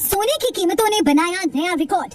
सोने की कीमतों ने बनाया नया रिकॉर्ड।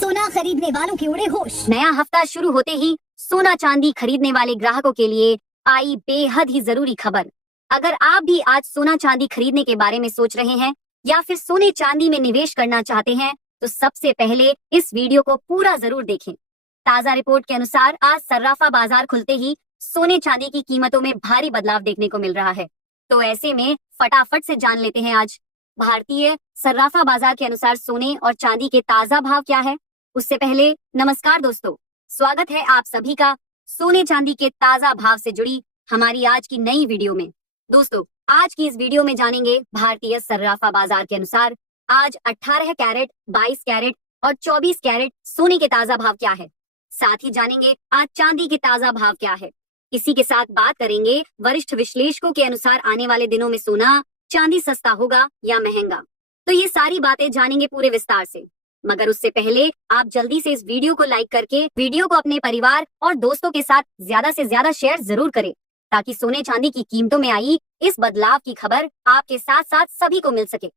सोना खरीदने वालों के उड़े होश। नया हफ्ता शुरू होते ही सोना चांदी खरीदने वाले ग्राहकों के लिए आई बेहद ही जरूरी खबर। अगर आप भी आज सोना चांदी खरीदने के बारे में सोच रहे हैं या फिर सोने चांदी में निवेश करना चाहते हैं तो सबसे पहले इस वीडियो को पूरा जरूर देखें। ताजा रिपोर्ट के अनुसार आज सर्राफा बाजार खुलते ही सोने चांदी की कीमतों में भारी बदलाव देखने को मिल रहा है। तो ऐसे में फटाफट से जान लेते हैं आज भारतीय सर्राफा बाजार के अनुसार सोने और चांदी के ताजा भाव क्या है। उससे पहले नमस्कार दोस्तों, स्वागत है आप सभी का सोने चांदी के ताजा भाव से जुड़ी हमारी आज की नई वीडियो में। दोस्तों, आज की इस वीडियो में जानेंगे भारतीय सर्राफा बाजार के अनुसार आज 18 कैरेट, 22 कैरेट और 24 कैरेट सोने के ताजा भाव क्या है। साथ ही जानेंगे आज चांदी के ताजा भाव क्या है। इसी के साथ बात करेंगे वरिष्ठ विश्लेषकों के अनुसार आने वाले दिनों में सोना चांदी सस्ता होगा या महंगा। तो ये सारी बातें जानेंगे पूरे विस्तार से, मगर उससे पहले आप जल्दी से इस वीडियो को लाइक करके वीडियो को अपने परिवार और दोस्तों के साथ ज्यादा से ज्यादा शेयर जरूर करें, ताकि सोने चांदी की कीमतों में आई इस बदलाव की खबर आपके साथ साथ सभी को मिल सके।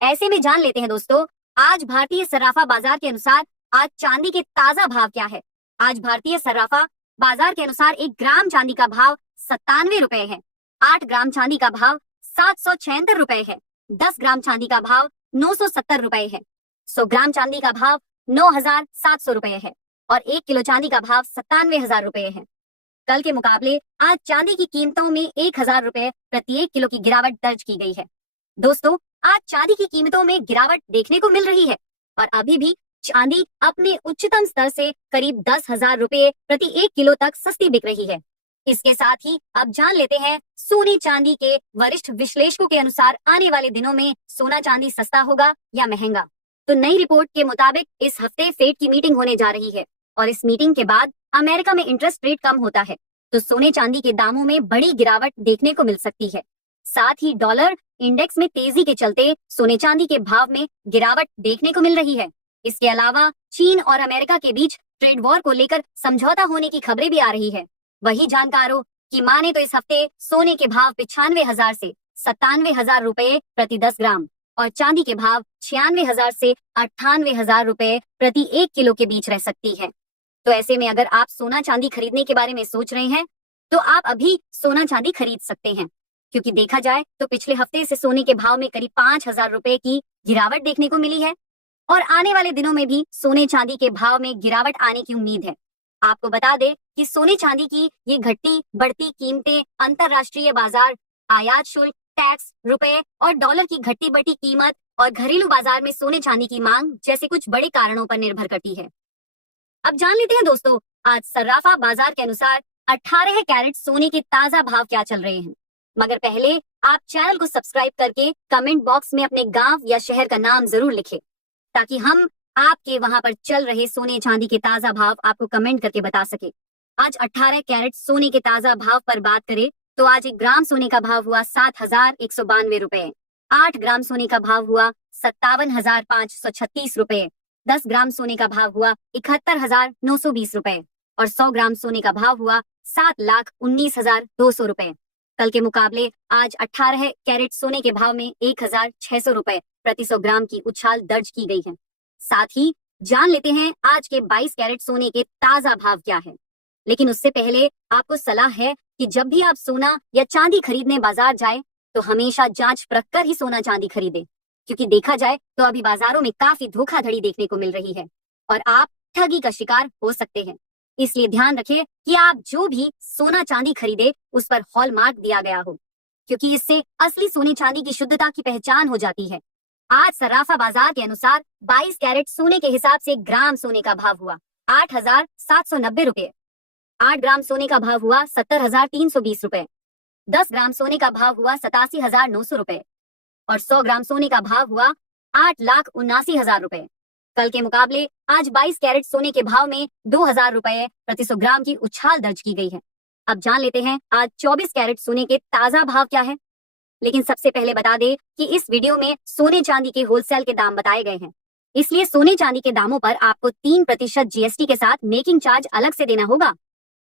ऐसे में जान लेते हैं दोस्तों, आज भारतीय सर्राफा बाजार के अनुसार आज चांदी के ताजा भाव क्या है। आज भारतीय सर्राफा बाजार के अनुसार 1 ग्राम चांदी का भाव 97 रुपए है। 8 ग्राम चांदी का भाव 776 रुपए है। 10 ग्राम चांदी का भाव 970 रुपए है। 100 ग्राम चांदी का भाव 9,700 रुपए है और 1 किलो चांदी का भाव 97,000 रुपए है। कल के मुकाबले आज चांदी की कीमतों में 1,000 रुपए प्रति 1 किलो की गिरावट दर्ज की गई है। दोस्तों, आज चांदी की कीमतों में गिरावट देखने को मिल रही है और अभी भी चांदी अपने उच्चतम स्तर से करीब 10,000 रुपए प्रति 1 किलो तक सस्ती बिक रही है। इसके साथ ही अब जान लेते हैं सोने चांदी के वरिष्ठ विश्लेषकों के अनुसार आने वाले दिनों में सोना चांदी सस्ता होगा या महंगा। तो नई रिपोर्ट के मुताबिक इस हफ्ते फेड की मीटिंग होने जा रही है और इस मीटिंग के बाद अमेरिका में इंटरेस्ट रेट कम होता है तो सोने चांदी के दामों में बड़ी गिरावट देखने को मिल सकती है। साथ ही डॉलर इंडेक्स में तेजी के चलते सोने चांदी के भाव में गिरावट देखने को मिल रही है। इसके अलावा चीन और अमेरिका के बीच ट्रेड वॉर को लेकर समझौता होने की खबरें भी आ रही है। वही जानकारों की माने तो इस हफ्ते सोने के भाव 95,000 से 97,000 रुपए प्रति 10 ग्राम और चांदी के भाव 96,000 से 98,000 रुपए प्रति 1 किलो के बीच रह सकती है। तो ऐसे में अगर आप सोना चांदी खरीदने के बारे में सोच रहे हैं तो आप अभी सोना चांदी खरीद सकते हैं, क्योंकि देखा जाए तो पिछले हफ्ते से सोने के भाव में करीब 5,000 रुपए की गिरावट देखने को मिली है और आने वाले दिनों में भी सोने चांदी के भाव में गिरावट आने की उम्मीद है। आपको बता दें कि सोने चांदी की ये घटती बढ़ती कीमतें अंतरराष्ट्रीय बाजार, आयात शुल्क, टैक्स, रुपए और डॉलर की घटती बढ़ती कीमत और घरेलू बाजार में सोने चांदी की मांग जैसे कुछ बड़े कारणों पर निर्भर करती है। अब जान लेते हैं दोस्तों, आज सर्राफा बाजार के अनुसार 18 कैरेट सोने के ताजा भाव क्या चल रहे हैं। मगर पहले आप चैनल को सब्सक्राइब करके कमेंट बॉक्स में अपने गांव या शहर का नाम जरूर लिखें, ताकि हम आपके वहां पर चल रहे सोने चांदी के ताजा भाव आपको कमेंट करके बता सके। आज 18 कैरेट सोने के ताजा भाव पर बात करें तो आज 1 ग्राम सोने का भाव हुआ 7,192 रुपए। 8 ग्राम सोने का भाव हुआ 57,536 रुपए। 10 ग्राम सोने का भाव हुआ 71,920 रुपए और 100 ग्राम सोने का भाव हुआ 7,19,200 रुपए। कल के मुकाबले आज 18 कैरेट सोने के भाव में 1,600 रुपए प्रति 100 ग्राम की उछाल दर्ज की गई है। साथ ही जान लेते हैं आज के 22 कैरेट सोने के ताजा भाव क्या है। लेकिन उससे पहले आपको सलाह है कि जब भी आप सोना या चांदी खरीदने बाजार जाएं तो हमेशा जांच परख कर ही सोना चांदी खरीदें, क्योंकि देखा जाए तो अभी बाजारों में काफी धोखाधड़ी देखने को मिल रही है और आप ठगी का शिकार हो सकते हैं। इसलिए ध्यान रखें कि आप जो भी सोना चांदी खरीदे उस पर हॉलमार्क दिया गया हो, क्योंकि इससे असली सोने चांदी की शुद्धता की पहचान हो जाती है। आज सर्राफा बाजार के अनुसार 22 कैरेट सोने के हिसाब से 1 ग्राम सोने का भाव हुआ 8,790 रुपए। 8 ग्राम सोने का भाव हुआ 70,320 रुपए। 10 ग्राम सोने का भाव हुआ 87,900 रुपए और 100 ग्राम सोने का भाव हुआ 8,79,000 रुपए। कल के मुकाबले आज 22 कैरेट सोने के भाव में 2,000 रुपए प्रति 100 ग्राम की उछाल दर्ज की गई है। अब जान लेते हैं आज 24 कैरेट सोने के ताजा भाव क्या है। लेकिन सबसे पहले बता दें कि इस वीडियो में सोने चांदी के होलसेल के दाम बताए गए हैं, इसलिए सोने चांदी के दामों पर आपको 3% जीएसटी के साथ मेकिंग चार्ज अलग से देना होगा।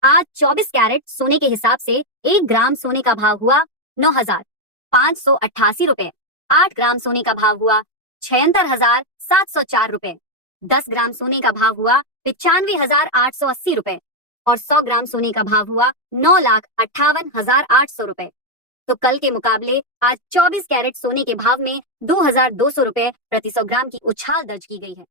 आज 24 कैरेट सोने के हिसाब से 1 ग्राम सोने का भाव हुआ 9,588 रुपए। 8 ग्राम सोने का भाव हुआ 76,704 रुपए। 10 ग्राम सोने का भाव हुआ 95,880 रुपए और 100 ग्राम सोने का भाव हुआ 9,58,800 रुपए। तो कल के मुकाबले आज 24 कैरेट सोने के भाव में 2,200 रुपए प्रति 100 ग्राम की उछाल दर्ज की गई है।